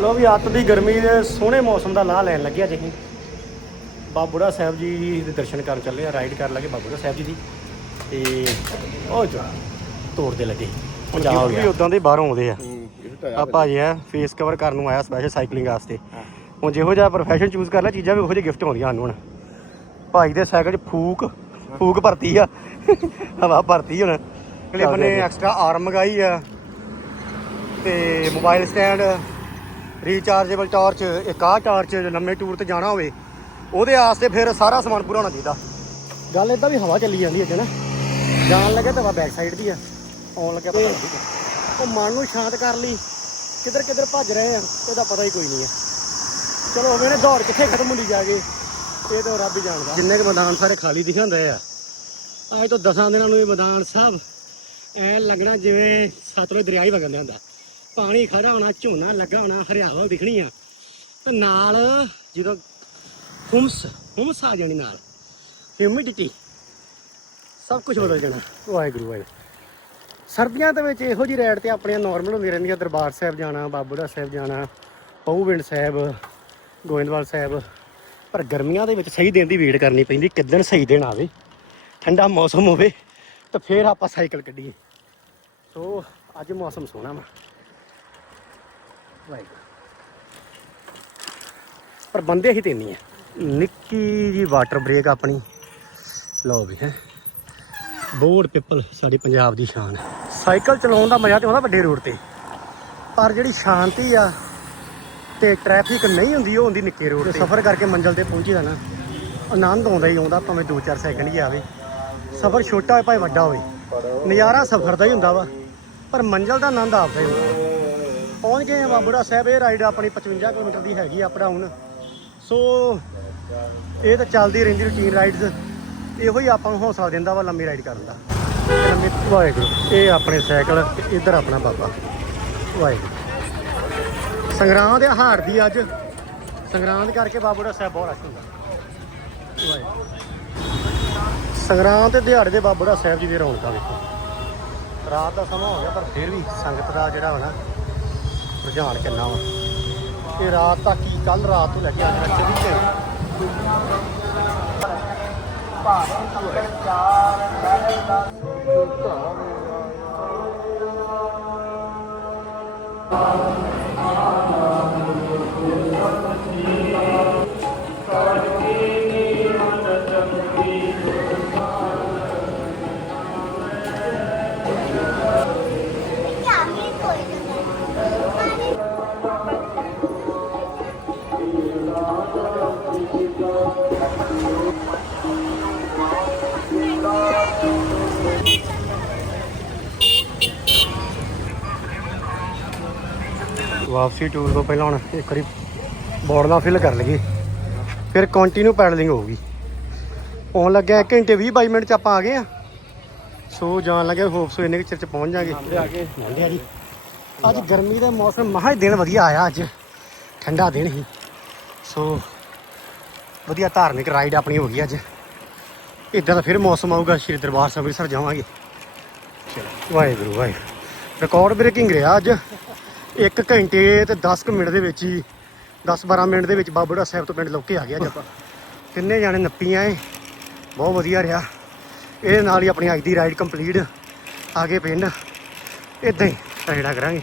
ਲੋ ਵੀ ਅੱਤ ਦੀ ਗਰਮੀ ਦੇ ਸੋਹਣੇ ਮੌਸਮ ਦਾ ਲਾਹ ਲੈਣ ਲੱਗਿਆ ਜੀ ਬਾਬੂੜਾ ਸਾਹਿਬ ਜੀ ਦੇ ਦਰਸ਼ਨ ਕਰਨ ਚੱਲੇ ਆ ਰਾਈਡ ਕਰਨ ਲੱਗੇ ਬਾਬੂੜਾ ਸਾਹਿਬ ਜੀ ਦੀ। ਤੇ ਉਹ ਜੋ ਤੋੜਦੇ ਲੱਗੇ। ਪੰਜਾਬ ਵੀ ਉਦਾਂ ਦੇ ਬਾਹਰੋਂ ਆਉਂਦੇ ਆ। ਆ ਭਾਜੀ ਆ ਫੇਸ ਕਵਰ ਕਰਨ ਨੂੰ ਆਇਆ ਸਪੈਸ਼ਲ ਸਾਈਕਲਿੰਗ ਵਾਸਤੇ। ਹੁਣ ਜਿਹੋ ਜਿਹਾ ਪ੍ਰੋਫੈਸ਼ਨ ਚੂਜ਼ ਕਰ ਲਿਆ ਚੀਜ਼ਾਂ ਵੀ ਉਹੋ ਜਿਹੀ ਗਿਫਟ ਆਉਂਦੀਆਂ ਸਾਨੂੰ ਹੁਣ। ਭਾਈ ਦੇ ਸਾਈਕਲ 'ਚ ਫੂਕ ਫੂਕ ਭਰਤੀ ਆ। ਹਵਾ ਭਰਤੀ ਹੁਣ। ਅਗਲੇ ਬੰਨੇ ਐਕਸਟਰਾ ਆਰਮ ਮੰਗਾਈ ਆ। ਤੇ ਮੋਬਾਈਲ ਸਟੈਂਡ ਰੀਚਾਰਜੇਬਲ ਟਾਰਚ ਇੱਕ ਆਹ ਟਾਰਚ ਲੰਮੇ ਟੂਰ ਤੇ ਜਾਣਾ ਹੋਵੇ, ਉਹਦੇ ਆਸਤੇ ਫਿਰ ਸਾਰਾ ਸਮਾਨ ਪੂਰਾ ਹੋਣਾ ਚਾਹੀਦਾ। ਗੱਲ ਇਦਾਂ ਵੀ ਹਵਾ ਚੱਲੀ ਜਾਂਦੀ ਹੈ ਨਾ। ਜਾਣ ਲੱਗੇ ਤਾਂ ਬੈਕ ਸਾਈਡ ਦੀ ਆ। ਆਉਣ ਲੱਗਿਆ ਪਤਾ ਨਹੀਂ ਉਹ ਮਨ ਨੂੰ ਸ਼ਾਂਤ ਕਰ ਲਈ। ਕਿੱਧਰ ਕਿੱਧਰ ਭੱਜ ਰਹੇ ਆ ਇਹਦਾ ਪਤਾ ਹੀ ਕੋਈ ਨਹੀਂ ਹੈ ਚਲੋ ਹੋਵੇ ਨੇ ਦੌੜ ਕਿੱਥੇ ਖਤਮ ਹੁੰਦੀ ਜਾ ਕੇ? ਇਹ ਤਾਂ ਰੱਬ ਹੀ ਜਾਣਦਾ। ਜਿੰਨੇ ਕੁ ਮੈਦਾਨ ਸਾਰੇ ਖਾਲੀ ਦਿਖਾਉਂਦੇ ਆ। ਅੱਜ ਤੋਂ ਦਸਾਂ ਦਿਨਾਂ ਨੂੰ ਇਹ ਮੈਦਾਨ ਸਭ ਐ ਲੱਗਣਾ ਜਿਵੇਂ ਸਤਲੁਜ ਦਰਿਆ ਹੀ ਵਗਦਾ ਹੁੰਦਾ। ਪਾਣੀ ਖੜਾ ਹੋਣਾ, ਝੋਨਾ ਲੱਗਾ ਹੋਣਾ ਹਰਿਆਵਲ ਦਿਖਣੀ ਆ। ਤੇ ਨਾਲ ਜਦੋਂ ਹੁਮਸ ਹੁਮਸ ਆ ਜਾਣੀ ਨਾਲ ਹਿਊਮਿਡਿਟੀ ਸਭ ਕੁਝ ਬਦਲ ਜਾਣਾ। ਵਾਹਿਗੁਰੂ ਵਾਹਿਗੁਰੂ। ਸਰਦੀਆਂ ਦੇ ਵਿੱਚ ਇਹੋ ਜੀ ਰੈਡ ਤੇ ਆਪਣੀਆਂ ਨਾਰਮਲ ਹੁੰਦੀਆਂ ਰਹਿੰਦੀਆਂ। ਦਰਬਾਰ ਸਾਹਿਬ ਜਾਣਾ ਬਾਬੂੜਾ ਸਾਹਿਬ ਜਾਣਾ ਪਹੂਵਿੰਡ ਸਾਹਿਬ, ਗੋਇੰਦਵਾਲ ਸਾਹਿਬ। ਪਰ ਗਰਮੀਆਂ ਦੇ ਵਿੱਚ ਸਹੀ ਦਿਨ ਦੀ ਵੇਟ ਕਰਨੀ ਪੈਂਦੀ। ਕਿੱਦਣ ਸਹੀ ਦਿਨ ਆਵੇ, ਠੰਡਾ ਮੌਸਮ ਹੋਵੇ, ਤਾਂ ਫੇਰ ਆਪਾਂ ਸਾਈਕਲ ਕੱਢੀਏ। ਸੋ, ਅੱਜ ਮੌਸਮ ਸੋਹਣਾ ਵਾ। ਪਰ ਬੰਦੇ ਹੀ ਤੇ ਨਹੀਂ ਆ। ਨਿੱਕੀ ਜੀ ਵਾਟਰ ਬ੍ਰੇਕ ਆਪਣੀ। ਲਓ ਵੀ ਹੈ। ਬੋਰਡ ਪਿੱਪਲ ਸਾਡੀ ਪੰਜਾਬ ਦੀ ਸ਼ਾਨ ਹੈ। ਸਾਈਕਲ ਚਲਾਉਣ ਦਾ ਮਜ਼ਾ ਤੇ ਆਉਂਦਾ ਵੱਡੇ ਰੋਡ ਤੇ। ਪਰ ਜਿਹੜੀ ਸ਼ਾਂਤੀ ਆ ਤੇ ਟ੍ਰੈਫਿਕ ਨਹੀਂ ਹੁੰਦੀ, ਉਹ ਹੁੰਦੀ ਨਿੱਕੇ ਰੋਡ ਤੇ। ਸਫ਼ਰ ਕਰਕੇ ਮੰਜ਼ਲ ਤੇ ਪਹੁੰਚੀਦਾ ਨਾ। ਆਨੰਦ ਆਉਂਦਾ ਹੀ ਆਉਂਦਾ, ਭਾਵੇਂ 2-4 ਸੈਕਿੰਡ ਹੀ ਆਵੇ। ਸਫ਼ਰ ਛੋਟਾ ਹੋਵੇ ਭਾਵੇਂ ਵੱਡਾ ਹੋਵੇ। ਨਜ਼ਾਰਾ ਸਫ਼ਰ ਦਾ ਹੀ ਹੁੰਦਾ ਵਾ। ਪਰ ਮੰਜ਼ਲ ਦਾ ਆਨੰਦ ਆਪਦਾ ਹੀ ਹੁੰਦਾ। ਪਹੁੰਚ ਗਏ ਆ ਬਾਬੂੜਾ ਸਾਹਿਬ ਇਹ ਰਾਈਡ ਆਪਣੀ 55 ਕਿਲੋਮੀਟਰ ਦੀ ਹੈਗੀ ਆ ਡਾਊਨ ਸੋ ਇਹ ਤਾਂ ਚੱਲਦੀ ਰਹਿੰਦੀ ਰੂਟੀਨ ਰਾਈਡਸ ਇਹੋ ਹੀ ਆਪਾਂ ਨੂੰ ਹੌਸਲਾ ਦਿੰਦਾ ਵਾ ਲੰਮੀ ਰਾਈਡ ਕਰਨ ਦਾ। ਲੰਮੀ ਵਾਹਿਗੁਰੂ। ਇਹ ਆਪਣੇ ਸਾਈਕਲ ਤੇ ਇੱਧਰ ਆਪਣਾ ਬਾਬਾ। ਵਾਹਿਗੁਰੂ। ਸੰਗਰਾਂਦ ਆ ਹਾਰ ਦੀ ਅੱਜ। ਸੰਗਰਾਂਦ ਕਰਕੇ ਬਾਬੂੜਾ ਸਾਹਿਬ ਬਹੁਤ ਰਸ਼ ਹੁੰਦਾ। ਵਾਹਿਗੁਰੂ। ਸੰਗਰਾਂਦ ਤੇ ਦਿਹਾੜੇ ਦੇ ਬਾਬੂੜਾ ਸਾਹਿਬ ਜੀ ਦੀ ਰੌਣਕਾਂ ਵੇਖੋ। ਰਾਤ ਦਾ ਸਮਾਂ ਹੋ ਗਿਆ ਪਰ ਫਿਰ ਵੀ ਸੰਗਤ ਦਾ ਜਿਹੜਾ ਨਾ ਰੁਝਾਨ ਕਿੰਨਾ ਵਾ। ਇਹ ਰਾਤ ਤੱਕ ਹੀ ਕੱਲ ਰਾਤ ਤੋਂ ਲੈ ਕੇ ਅੱਜ ਤੱਕ 24 ਘੰਟੇ। ਵਾਪਸੀ ਟੂਰ ਤੋਂ ਪਹਿਲਾਂ ਹੁਣ ਇੱਕ ਵਾਰੀ ਬੋਰਡਾਂ ਫਿਲ ਕਰ ਲਈਏ। ਫਿਰ ਕੰਟੀਨਿਊ ਪੈਡਲਿੰਗ ਹੋਊਗੀ। ਆਉਣ ਲੱਗਿਆ 1 ਘੰਟੇ 20 22 ਮਿੰਟ ਚ ਆਪਾਂ ਆ ਗਏ ਆ। ਸੋ ਜਾਣ ਲੱਗੇ ਹੋਪ ਸੋ ਇੰਨੇ ਕੁ ਚਿਰ ਚ ਪਹੁੰਚ ਜਾਾਂਗੇ। ਅੱਜ ਗਰਮੀ ਦਾ ਮੌਸਮ ਮਹਾ ਦਿਨ ਵਧੀਆ ਆਇਆ ਅੱਜ। ਠੰਡਾ ਦਿਨ ਹੀ। ਸੋ ਵਧੀਆ ਧਾਰਮਿਕ ਰਾਈਡ ਆਪਣੀ ਹੋ ਗਈ ਅੱਜ। ਇਦਾਂ ਦਾ ਫਿਰ ਮੌਸਮ ਆਊਗਾ, ਸ਼੍ਰੀ ਦਰਬਾਰ ਸਾਹਿਬ ਅੰਮ੍ਰਿਤਸਰ ਜਾਵਾਂਗੇ। ਚਲੋ ਵਾਹਿਗੁਰੂ ਵਾਹਿਗੁਰੂ। ਰਿਕਾਰਡ ਬ੍ਰੇਕਿੰਗ ਰਿਹਾ ਅੱਜ। 1 ਘੰਟੇ ਤੇ 10 ਕੁ ਮਿੰਟ ਦੇ ਵਿੱਚ ਹੀ 10-12 ਮਿੰਟ ਦੇ ਵਿੱਚ ਬਾਬੂੜਾ ਸਾਹਿਬ ਤੋਂ ਪਿੰਡ ਲੋਕੇ ਆ ਗਿਆ ਅੱਜ ਆਪਾਂ। ਤਿੰਨੇ ਜਾਣੇ ਨੱਪੀਆਂ ਏ। ਬਹੁਤ ਵਧੀਆ ਰਿਹਾ। ਇਹਦੇ ਨਾਲ ਹੀ ਆਪਣੀ ਅੱਜ ਦੀ ਰਾਈਡ ਕੰਪਲੀਟ ਆ ਗਏ ਪਿੰਡ। ਇਦਾਂ ਹੀ ਰਾਈਡਾਂ ਕਰਾਂਗੇ।